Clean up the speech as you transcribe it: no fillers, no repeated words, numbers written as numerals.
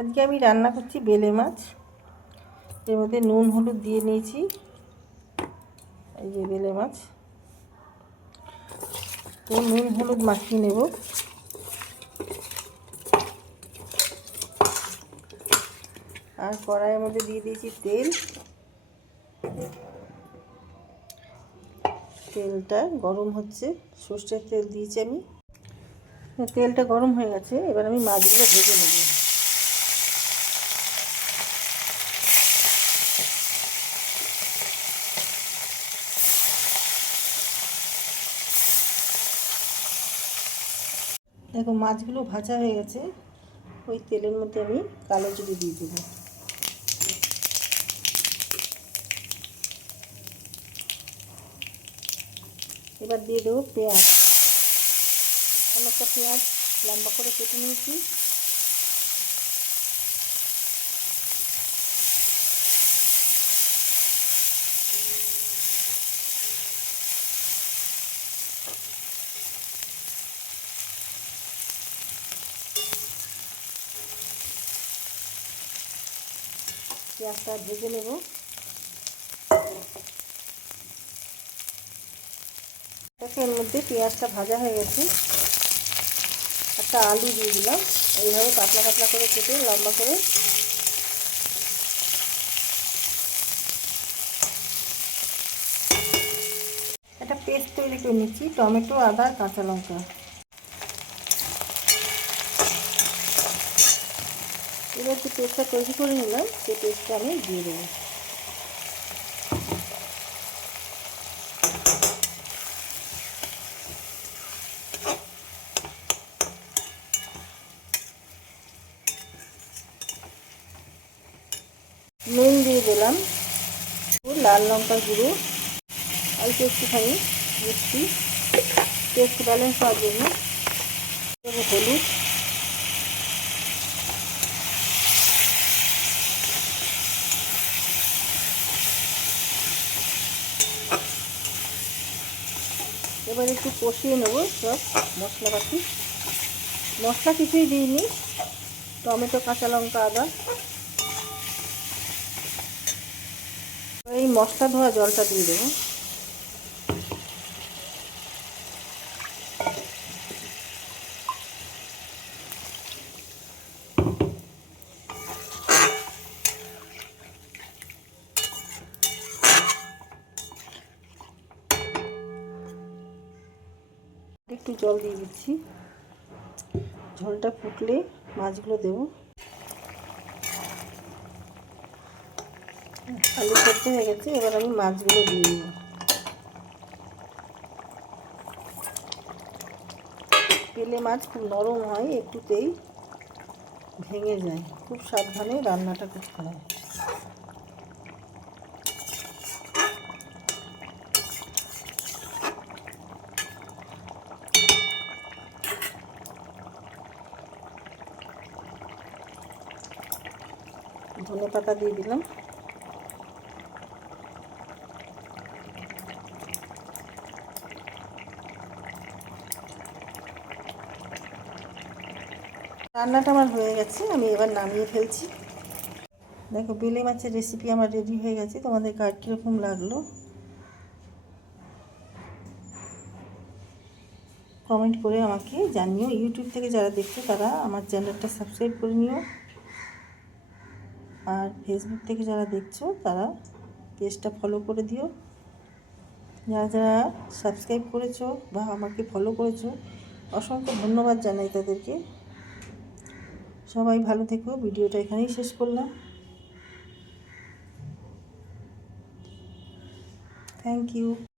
আজকে আমি রান্না করছি বেলে মাছ। এর মধ্যে নুন হলুদ দিয়ে নিয়েছি। এই যে বেলে মাছ, তো নুন হলুদ মাখিয়ে নেব। আর কড়াইয়ের মধ্যে দিয়ে দিয়েছি তেল। তেলটা গরম হচ্ছে, সর্ষের তেল দিয়েছি আমি। তেলটা গরম হয়ে গেছে, এবার আমি মাছগুলো ভেজে নেব। দেখো মাছগুলো ভাজা হয়ে গেছে। ওই তেলের মধ্যে আমি কালো জিরে দিয়ে দেবো। এবার দিয়ে দেবো পেঁয়াজ। অনেকটা পেঁয়াজ লম্বা করে কেটে নিয়েছি। পেঁয়াজটা ভেজে নেব। দেখো এর মধ্যে পেঁয়াজটা ভাজা হয়ে গেছে। একটা আলু দিয়ে দিলাম, এইভাবে পাতলা পাতলা করে কেটে লম্বা করে। একটা পেস্ট তৈরি করে নিচ্ছি, টমেটো, আদা, কাঁচা লঙ্কা। এবার যে পেস্টটা তৈরি করে নিলাম, সেই পেস্টটা আমি দিয়ে দেবো। নুন দিয়ে দিলাম, লাল লঙ্কার গুঁড়ো, অল্প একটুখানি মিষ্টি, টেস্ট ব্যালেন্স হওয়ার জন্য দেবো হলুদ। এবার একটু কষিয়ে নেব সব মশলাপাতি। মশলা কিছুই দিইনি, টমেটো, কাঁচা লঙ্কা, আদা। এই মশলা ধোয়া জলটা দিয়ে দেবো। একটু জল দিয়ে দিচ্ছি, ঝোলটা ফুটলে মাছগুলো দেবো। আলু সেদ্ধ হয়ে গেছে, এবার আমি মাছগুলো দিয়ে দেবো। বেলে মাছ খুব নরম হয়, একটুতেই ভেঙে যায়, খুব সাবধানে রান্নাটা করতে হয়। ধনেপাতা দিয়ে দিলাম। রান্নাটা আমার হয়ে গেছে, আমি এবার নামিয়ে ফেলছি। দেখো বেলে মাছের রেসিপি আমার রেডি হয়ে গেছে। তোমাদের কার কীরকম লাগলো কমেন্ট করে আমাকে জানিও। ইউটিউব থেকে যারা দেখছো তারা আমার চ্যানেলটা সাবস্ক্রাইব করে নিও, আর ফেসবুক থেকে যারা দেখছো তারা পেজটা ফলো করে দিও। যারা যারা সাবস্ক্রাইব করেছো বা আমাকে ফলো করেছো, অসংখ্য ধন্যবাদ জানাই তাদেরকে। সবাই ভালো থেকো। ভিডিওটা এখানেই শেষ করলাম। Thank you.